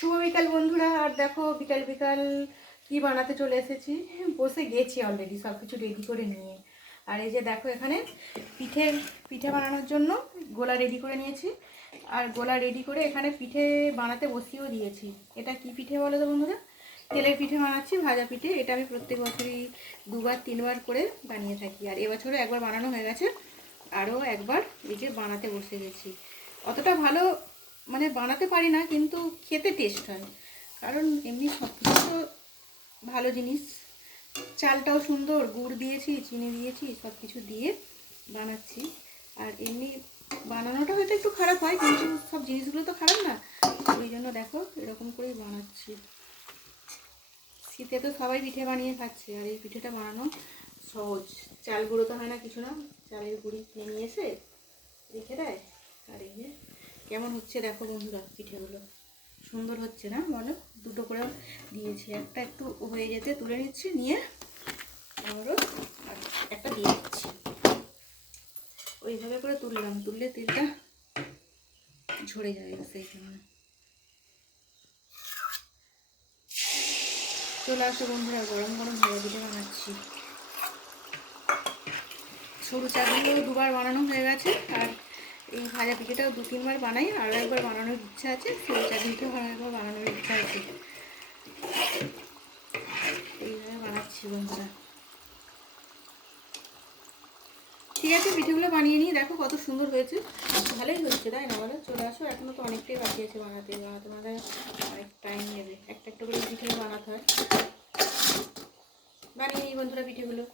শুভ বিকাল বন্ধুরা। আর দেখো বিকাল বিকাল কি বানাতে চলে এসেছি, বসে গেছি অলরেডি সব কিছু রেডি করে নিয়ে। আর এই যে দেখো এখানে পিঠে বানানোর জন্য গোলা রেডি করে নিয়েছি। আর গোলা রেডি করে এখানে পিঠে বানাতে বসিয়েও দিয়েছি। এটা কি পিঠে বলো তো বন্ধুরা? তেলের পিঠে বানাচ্ছি, ভাজা পিঠে। এটা আমি প্রত্যেক বছরই 2-3বার করে বানিয়ে থাকি। আর এবছরও একবার বানানো হয়ে গেছে, আরও একবার এই যে বানাতে বসে গেছি। অতটা ভালো মানে বানাতে পারি না, কিন্তু খেতে টেস্ট হয়। কারণ এমনি সব কিছু তো ভালো জিনিস, চালটাও সুন্দর, গুড় দিয়েছি, চিনি দিয়েছি, সব কিছু দিয়ে বানাচ্ছি। আর এমনি বানানোটা হয়তো একটু খারাপ হয়, কিন্তু সব জিনিসগুলো তো খারাপ না। ওই জন্য দেখো এরকম করেই বানাচ্ছি। শীতে তো সবাই পিঠে বানিয়ে খাচ্ছে, আর এই পিঠেটা বানানো সহজ। চাল গুঁড়ো তো হয় না কিছু না, চালের গুঁড়ি কিনে নিয়ে এসে রেখে দেয়। আর এই যে কেমন হচ্ছে দেখো বন্ধুরা, পিঠেগুলো সুন্দর হচ্ছে না বলো? দুটো করে দিয়েছি, একটা একটু হয়ে যেতে তুলে নিচ্ছি, নিয়ে আবারও একটা দিয়ে দিচ্ছি। ওইভাবে করে তুললাম, তুললে তেলটা ঝরে যাবে, সেই জন্য। চলে আসো বন্ধুরা, গরম গরম ভাজা পিঠে বানাচ্ছি। সরু চালগুলো 2বার বানানো হয়ে গেছে, আর এই ভাজা পিঠেটাও 2-3বার বানাই। আরও একবার বানানোর ইচ্ছা আছে, সরু চালটাও আরও একবার বানানোর ইচ্ছা আছে। এইভাবে বানাচ্ছি বন্ধুরা। ঠিক আছে, পিঠেগুলো বানিয়ে নিই। দেখো কত সুন্দর হয়েছে, ভালোই হচ্ছে তাই না বলো? চলে আসো, এখনও তো অনেকটাই বাকি আছে বানাতে বানাতে বানাতে অনেক টাইম নেবে। একটা একটা করে পিঠে বানাতে হয়। বানিয়ে নিই বন্ধুরা পিঠেগুলো।